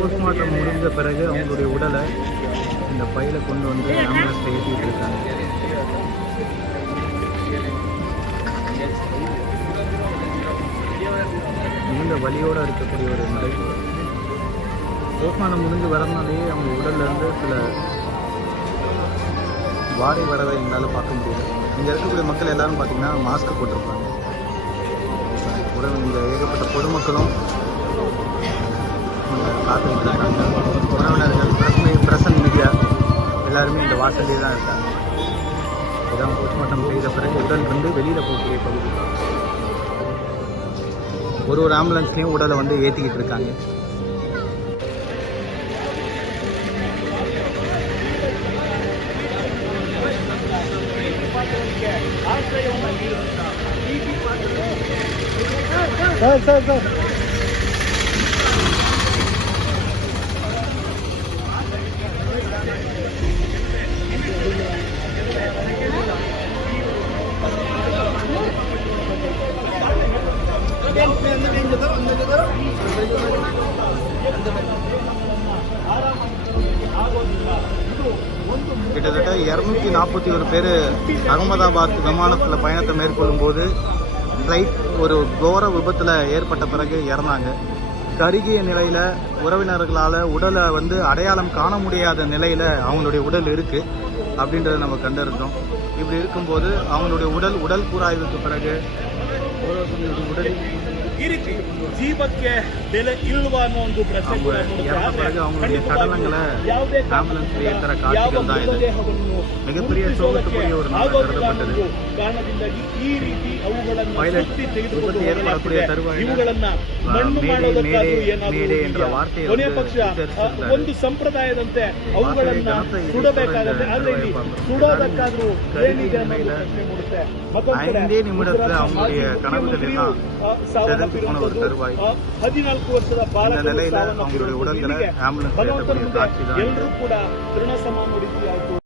Postmortem முடிஞ்ச பிறகு அவங்களுடைய உடலை இந்த பையில கொண்டு வந்து ஆம்புலன்ஸ்ல ஏற்றிட்டு இருக்காங்க. மிகுந்த வலியோடு இருக்கக்கூடிய ஒரு நிலை. போஸ்ட்மார்ட்டம் முடிஞ்சு வரதுனாலேயே அவங்க உடல்ல இருந்து சில வாடை வரதை எங்களால் பார்க்க முடியல. இங்கே இருக்கக்கூடிய மக்கள் எல்லாரும் பார்த்தீங்கன்னா மாஸ்க் போட்டிருப்பாங்க. இங்கே ஏகப்பட்ட பொதுமக்களும் காத்துக்கிட்டு இருக்காங்க. உறவினர்கள், பிரசன்ட் மீடியா எல்லாருமே இந்த வாசல்லே தான் இருக்காங்க. இதான் போஸ்ட்மார்ட்டம் செய்த பிறகு உடல் வந்து வெளியில் போகக்கூடிய பகுதி. ஒரு ஆம்புலன்ஸ்லேயும் உடலை வந்து ஏற்றிக்கிட்டு இருக்காங்க. சார் கிட்டத்தட்ட 241 பேர் அகமதாபாத் விமானத்தில் பயணத்தை மேற்கொள்ளும் போது ஃப்ளைட் ஒரு கோர விபத்தில் ஏற்பட்ட பிறகு இறந்தாங்க. கருகிய நிலையில் உறவினர்களால் உடலை வந்து அடையாளம் காண முடியாத நிலையில் அவங்களுடைய உடல் இருக்குது அப்படின்றத நம்ம கண்டறிந்தோம். இப்படி இருக்கும்போது அவங்களுடைய உடல் கூராய்வுக்கு பிறகு உடல் ಜೀವಕ್ಕೆ ಬೆಲೆ ಇಲ್ವಾ ಅನ್ನೋ ಒಂದು ಪ್ರಶ್ನೆ அவங்களுடைய சடலங்களை ஆம்புலன்ஸ் ஏற்றுற காட்சிகள் தான் இது. மிகப்பெரிய சோகத்துக்குரிய ஒரு நாள் கருதப்பட்டது. ಕಾರಣದಿಂದಾಗಿ ಈ ರೀತಿ ಅವುಗಳನ್ನು ஏற்படக்கூடிய ಇವುಗಳನ್ನ ಮಣ್ಣು ಮಾಡೋದಕ್ಕಾದ್ರೂ ಏನಾದರೂ ಎன்ற ವಾರ್ತೆ ಕೊನೆಯ ಪಕ್ಷ ಒಂದು ಸಂಪ್ರದಾಯದಂತೆ ಅವುಗಳನ್ನ ಸುಡಬೇಕಾಗುತ್ತೆ. ಆದ್ರೆ ಇಲ್ಲಿ ಸುಡೋದಕ್ಕಾದ್ರೂ ಏನಿದೆ ಅನ್ನೋದು ಪ್ರಶ್ನೆ ಮೂಡುತ್ತೆ. ஐந்தே நிமிடத்தில் அவங்களுடைய கனவுகள் எல்லாம் செதஞ்சு போன ஒரு தருவாய். 14 ವರ್ಷದ நிலையில அவங்களுடைய உடல்களை ஆம்புலன்ஸ் ஏற்றக்கூடிய காட்சி தான். ಎಲ್ಲರೂ ಕೂಡ ತೃಣ ಸಮಾನ ರೀತಿ